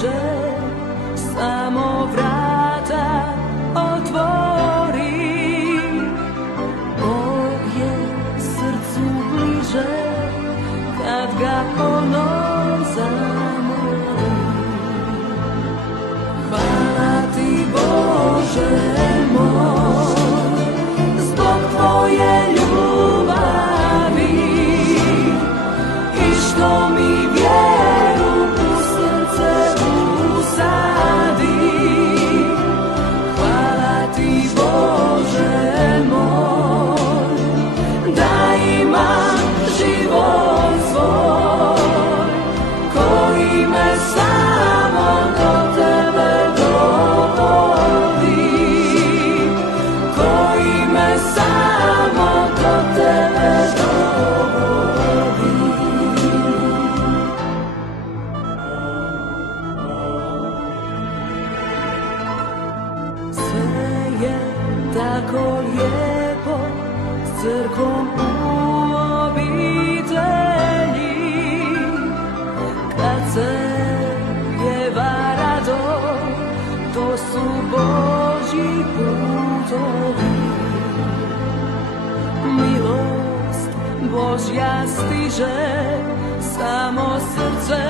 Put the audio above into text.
bliže, samo vrata otvori. Bog je srcu bliže kad ga ono zamoli. Hvala ti Bože moj, zbog tvoje ljubavi i što mi vjeru u srce usadi. Hvala ti Bože moj, da imam život svoj, koji me samo do tebe dovodi, koji me samo do tebe dovodi. Sve je tako lijepo s crkvom u obitelji, kad se pjeva rado, to su Božji putovi. Milost Božja stiže, samo srce